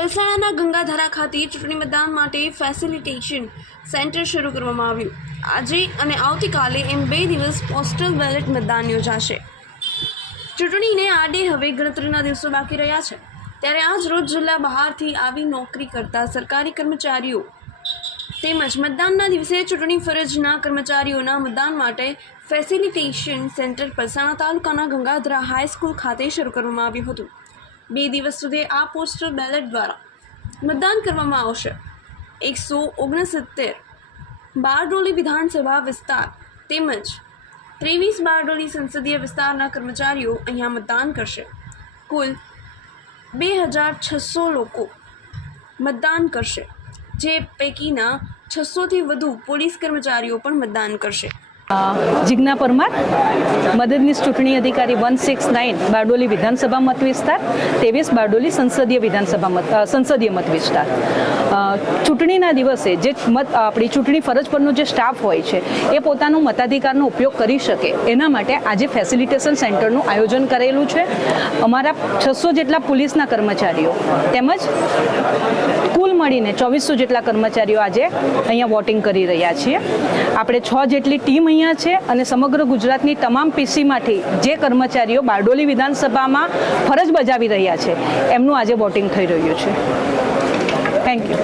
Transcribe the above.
પલસાણાના ગંગાધારા ખાતે ચૂંટણી મતદાન માટે ફેસિલિટેશન સેન્ટર શરૂ કરવામાં આવ્યું. આજે અને આવતીકાલે એમ બે દિવસ પોસ્ટલ બેલેટ મતદાન યોજાશે. ચૂંટણીને આડે હવે ગણતરીના દિવસો બાકી રહ્યા છે. ત્યારે આજ રોજ જિલ્લા બહારથી આવી નોકરી કરતા સરકારી કર્મચારીઓ તેમજ મતદાનના દિવસે ચૂંટણી ફરજના કર્મચારીઓના મતદાન માટે ફેસિલિટેશન સેન્ટર પલસાણા તાલુકાના ગંગાધરા હાઈસ્કૂલ ખાતે શરૂ કરવામાં આવ્યું હતું. બે દિવસ સુધી આ પોસ્ટલ બેલેટ દ્વારા મતદાન કરવામાં આવશે. એકસો ઓગણસિત્તેર બારડોલી વિધાનસભા વિસ્તાર તેમજ ત્રેવીસ બારડોલી સંસદીય વિસ્તારના કર્મચારીઓ અહીંયા મતદાન કરશે. કુલ બે હજાર છસો લોકો મતદાન કરશે, જે પૈકીના છસોથી વધુ પોલીસ કર્મચારીઓ પણ મતદાન કરશે. જિજ્ઞા પરમાર, મદદનીશ ચૂંટણી અધિકારી વન સિક્સ નાઇન, બારડોલી વિધાનસભા મત વિસ્તાર ત્રેવીસ બારડોલી સંસદીય વિધાનસભા મત સંસદીય મત વિસ્તાર. ચૂંટણીના દિવસે જે મત, આપણી ચૂંટણી ફરજ પરનો જે સ્ટાફ હોય છે, એ પોતાનો મતાધિકારનો ઉપયોગ કરી શકે. એના માટે આજે ફેસિલિટેશન સેન્ટરનું આયોજન કરેલું છે. અમારા છસો જેટલા પોલીસના કર્મચારીઓ, તેમજ કુલ મળીને ચોવીસો જેટલા કર્મચારીઓ આજે અહીંયા વોટિંગ કરી રહ્યા છીએ. આપણે છ જેટલી ટીમ અહીંયા છે અને સમગ્ર ગુજરાતની તમામ પીસીમાંથી જે કર્મચારીઓ બારડોલી વિધાનસભામાં ફરજ બજાવી રહ્યા છે, એમનું આજે વોટિંગ થઈ રહ્યું છે. Thank you